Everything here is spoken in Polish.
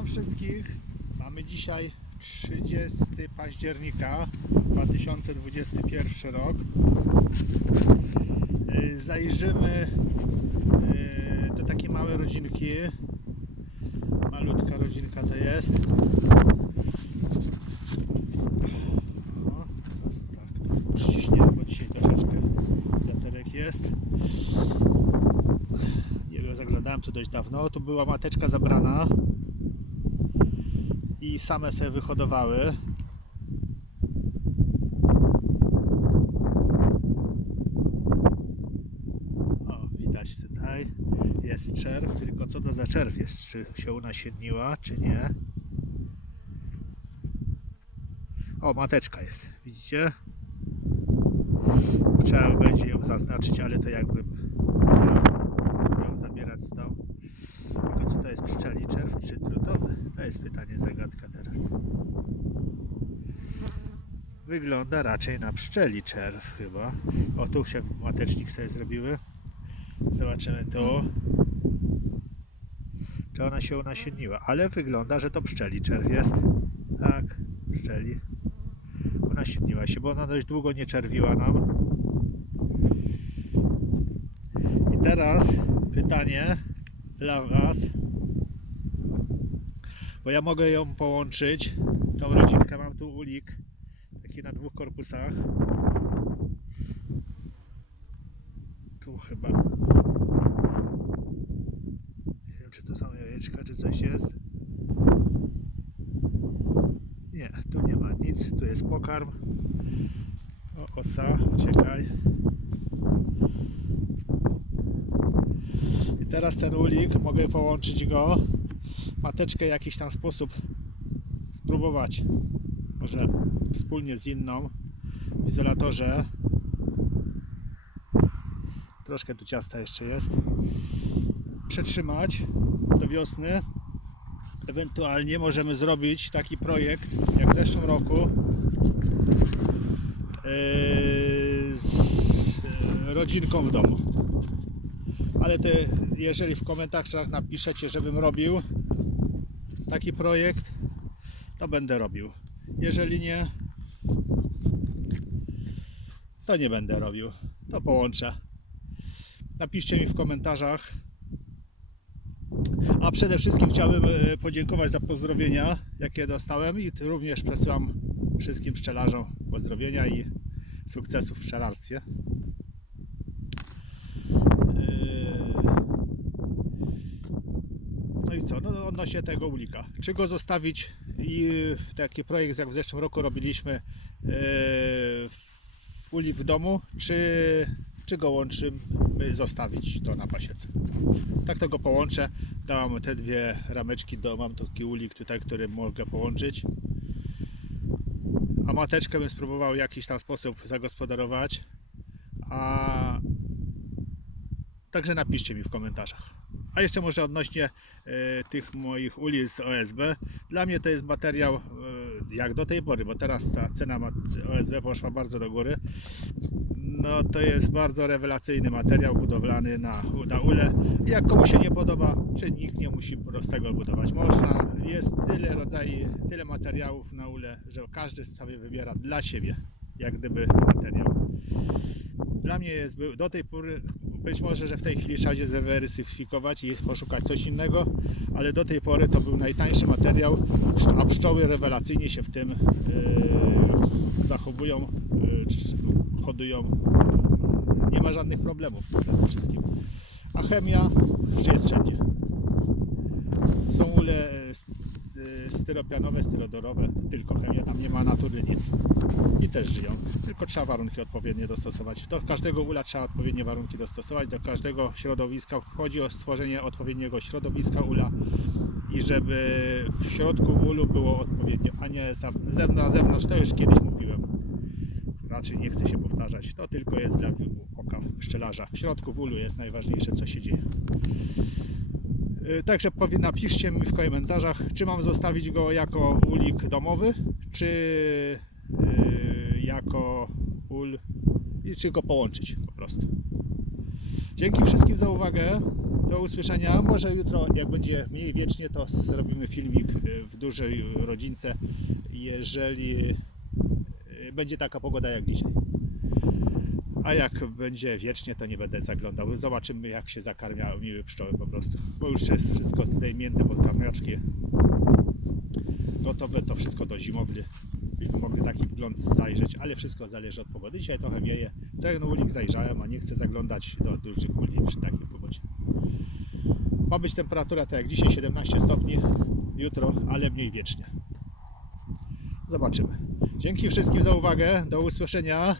Witam wszystkich. Mamy dzisiaj 30 października 2021 rok. Yy, Zajrzymy yy, do takiej małej rodzinki. Malutka rodzinka to jest. O, teraz tak, dzisiaj troszeczkę wiaterek jest. Zaglądałem tu dość dawno. Tu była mateczka zabrana i same sobie wyhodowały. O, widać tutaj jest czerw, tylko co to za czerw jest? Czy się unasiedniła, czy nie? O, mateczka jest, widzicie? Trzeba będzie ją zaznaczyć, ale to jakbym miał zabierać stąd. Tylko co to jest pszczeli czerw czy drutowy? To jest pytanie, zagadka teraz. Wygląda raczej na pszczeli czerw chyba. O, tu się matecznik sobie zrobiły. Zobaczymy tu. Czy ona się unasiedniła? Ale wygląda, że to pszczeli czerw jest. Tak, pszczeli. Unasiedniła się, bo ona dość długo nie czerwiła nam. I teraz pytanie dla Was. Bo ja mogę ją połączyć. Tą rodzinkę mam tu ulik. Taki na dwóch korpusach. Tu chyba. Nie wiem, czy tu są jajeczka, czy coś jest. Nie, tu nie ma nic. Tu jest pokarm. O, osa, czekaj. I teraz ten ulik, mogę połączyć go, mateczkę w jakiś tam sposób spróbować. Może wspólnie z inną w izolatorze. Troszkę tu ciasta jeszcze jest. Przetrzymać do wiosny. Ewentualnie możemy zrobić taki projekt jak w zeszłym roku yy, z yy, rodzinką w domu ale te, jeżeli w komentarzach napiszecie, żebym robił taki projekt, to będę robił. Jeżeli nie, to nie będę robił. To połączę. Napiszcie mi w komentarzach. A przede wszystkim chciałbym e, podziękować za pozdrowienia, jakie dostałem i również przesyłam wszystkim pszczelarzom pozdrowienia i sukcesów w pszczelarstwie. No i co? No odnośnie tego ulika. Czy go zostawić i taki projekt jak w zeszłym roku robiliśmy yy, ulik w domu, czy, czy go łączymy zostawić to na pasiece. Tak tego połączę. Dam te dwie rameczki, do, mam taki ulik tutaj, który mogę połączyć. A mateczkę bym spróbował w jakiś tam sposób zagospodarować. A Także napiszcie mi w komentarzach. A jeszcze może odnośnie e, tych moich uli z OSB. Dla mnie to jest materiał e, jak do tej pory, bo teraz ta cena OSB poszła bardzo do góry. No to jest bardzo rewelacyjny materiał budowlany na, na ule. Jak komuś się nie podoba, czy nikt nie musi z tego budować. Można, jest tyle rodzajów, tyle materiałów na ule, że każdy sobie wybiera dla siebie, jak gdyby materiał. Dla mnie jest do tej pory, być może, że w tej chwili trzeba się zdywersyfikować i poszukać coś innego, ale do tej pory to był najtańszy materiał, a pszczoły rewelacyjnie się w tym yy, zachowują, yy, hodują. Nie ma żadnych problemów przede wszystkim. A chemia jest wszędzie. Są ule e, st- e, styropianowe, styrodorowe, tylko chemia, tam nie ma natury nic. I też żyją, tylko trzeba warunki odpowiednie dostosować. Do każdego ula trzeba odpowiednie warunki dostosować, do każdego środowiska. Chodzi o stworzenie odpowiedniego środowiska ula i żeby w środku ulu było odpowiednio, a nie na zewnątrz, to już kiedyś mówiłem. Raczej nie chcę się powtarzać, to tylko jest dla oka pszczelarza. W środku w ulu jest najważniejsze, co się dzieje. Y, Także napiszcie mi w komentarzach, czy mam zostawić go jako ulik domowy, czy y, jako ul i czy go połączyć po prostu. Dzięki wszystkim za uwagę. Do usłyszenia. Może jutro, jak będzie mniej wiecznie, to zrobimy filmik y, w dużej rodzince, jeżeli będzie taka pogoda jak dzisiaj. A jak będzie wiecznie, to nie będę zaglądał. Zobaczymy, jak się zakarmia miły pszczoły po prostu. Bo już jest wszystko zdejmięte pod karmiaczki. Gotowe to wszystko do zimowli. Mogli taki wgląd zajrzeć, ale wszystko zależy od pogody. Dzisiaj trochę wieje. Ten ulik zajrzałem, a nie chcę zaglądać do dużych uli przy takiej pogodzie. Ma być temperatura tak jak dzisiaj 17 stopni, jutro, ale mniej wiecznie. Zobaczymy. Dzięki wszystkim za uwagę. Do usłyszenia.